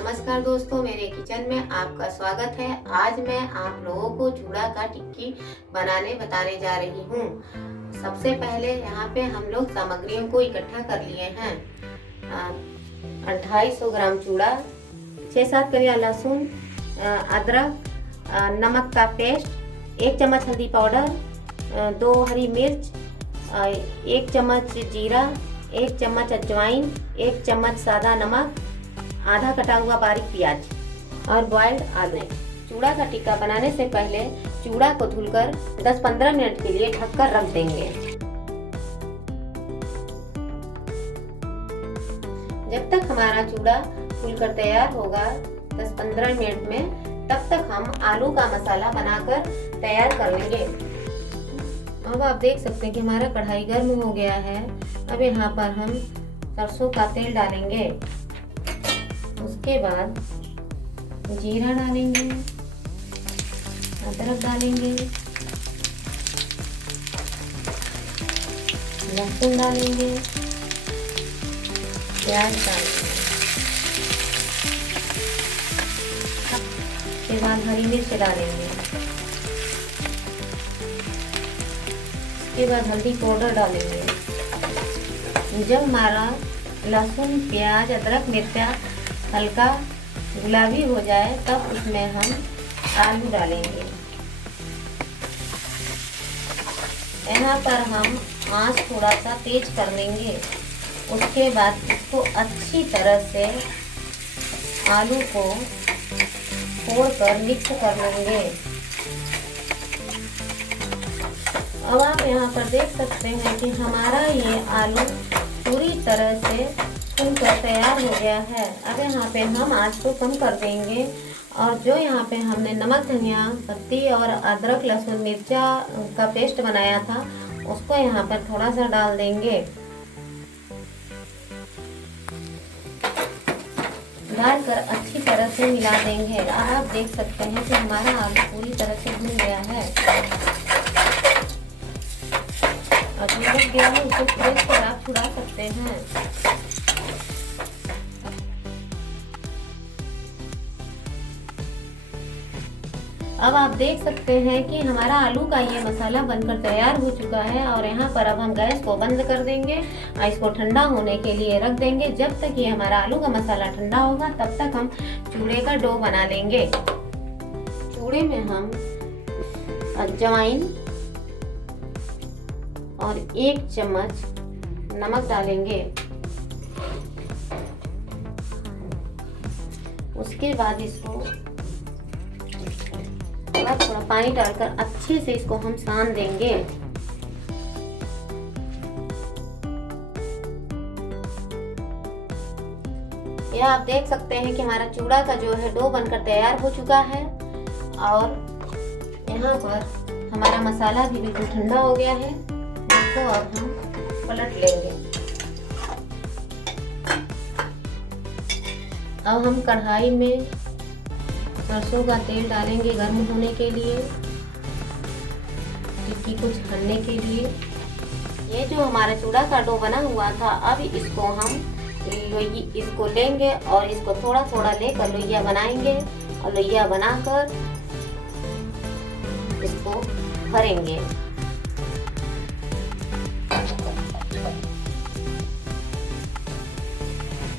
नमस्कार दोस्तों, मेरे किचन में आपका स्वागत है। आज मैं आप लोगों को चूड़ा का टिक्की बनाने बताने जा रही हूँ। सबसे पहले यहाँ पे हम लोग सामग्रियों को इकट्ठा कर लिए हैं। 250 ग्राम चूड़ा, 6-7 कलियां लहसुन, अदरक, नमक का पेस्ट, 1 चम्मच हल्दी पाउडर, 2 हरी मिर्च, 1 चम्मच जीरा, 1 चम्मच अजवाइन, 1 चम्मच सादा नमक, आधा कटा हुआ बारीक प्याज और बॉइल्ड आलू। चूड़ा का टिक्का बनाने से पहले चूड़ा को धुलकर 10-15 मिनट के लिए ढककर रख देंगे। जब तक हमारा चूड़ा फूलकर तैयार होगा 10-15 मिनट में, तब तक हम आलू का मसाला बनाकर तैयार कर लेंगे। अब आप देख सकते हैं कि हमारा कढ़ाई गर्म हो गया है। अब यहाँ पर हम सरसों का तेल डालेंगे। उसके बाद जीरा डालेंगे, अदरक डालेंगे, लहसुन डालेंगे, प्याज डालेंगे, उसके बाद हरी मिर्च डालेंगे, उसके बाद हल्दी पाउडर डालेंगे। जब हमारा लहसुन, प्याज, अदरक, मिर्चा हल्का गुलाबी हो जाए तब उसमें हम आलू डालेंगे। यहाँ पर हम आंच थोड़ा सा तेज कर देंगे। उसके बाद इसको अच्छी तरह से आलू को फोड़कर मिक्स कर लेंगे। अब आप यहाँ पर देख सकते हैं कि हमारा ये आलू पूरी तरह से भूनकर तैयार हो गया है। अब यहाँ पे हम आंच को कम कर देंगे और जो यहाँ पे हमने नमक, धनिया पत्ती और अदरक, लहसुन, मिर्चा का पेस्ट बनाया था उसको यहाँ पर थोड़ा सा डाल देंगे। डालकर अच्छी तरह से मिला देंगे। अब आप देख सकते हैं कि हमारा आलू पूरी तरह से भून गया है। अब लग गया है, उसे फ्रेश कर आप छुड़ा सकते हैं। अब आप देख सकते हैं कि हमारा आलू का ये मसाला बनकर तैयार हो चुका है और यहाँ पर अब हम गैस को बंद कर देंगे और इसको ठंडा होने के लिए रख देंगे। जब तक ये हमारा आलू का मसाला ठंडा होगा तब तक हम चूड़े का डो बना लेंगे। चूड़े में हम अजवाइन और 1 चम्मच नमक डालेंगे। उसके बाद इसको थोड़ा पानी डालकर अच्छे से इसको हम सान देंगे। यह आप देख सकते हैं कि हमारा चूड़ा का जो है डो बनकर तैयार हो चुका है और यहाँ पर हमारा मसाला भी बिल्कुल ठंडा हो गया है। इसको अब हम पलट लेंगे। अब हम कढ़ाई में सरसों का तेल डालेंगे गर्म होने के लिए, टिक्की को छानने के लिए। ये जो हमारा चूड़ा का डो बना हुआ था, अब इसको लेंगे और इसको थोड़ा थोड़ा लेकर लोइया बनाएंगे और लोइया बनाकर इसको भरेंगे।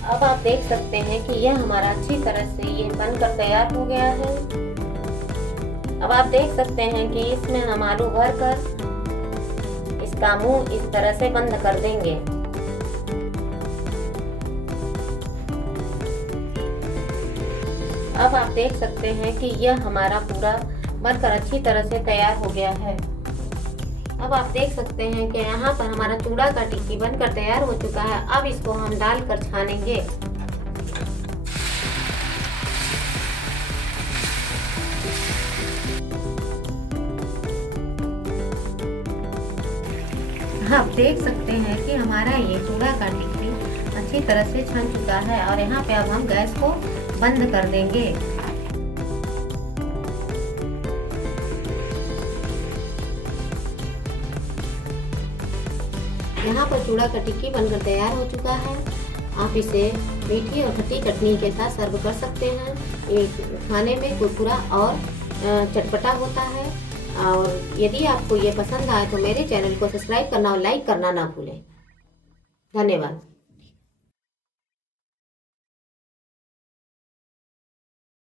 अब आप देख सकते हैं कि यह हमारा अच्छी तरह से ये बनकर तैयार हो गया है। अब आप देख सकते हैं कि इसमें हम आलू भरकर इसका मुंह इस तरह से बंद कर देंगे। अब आप देख सकते हैं कि यह हमारा पूरा बनकर अच्छी तरह से तैयार हो गया है। अब आप देख सकते हैं कि यहाँ पर हमारा चूड़ा का टिक्की बनकर तैयार हो चुका है। अब इसको हम डालकर छानेंगे। आप देख सकते हैं कि हमारा ये चूड़ा का टिक्की अच्छी तरह से छन चुका है और यहाँ पे अब हम गैस को बंद कर देंगे। यहाँ पर चूड़ा का टिक्की बनकर तैयार हो चुका है। आप इसे मीठी और खट्टी चटनी के साथ सर्व कर सकते हैं। ये खाने में कुरकुरा और चटपटा होता है। और यदि आपको ये पसंद आए तो मेरे चैनल को सब्सक्राइब करना और लाइक करना ना भूलें। धन्यवाद।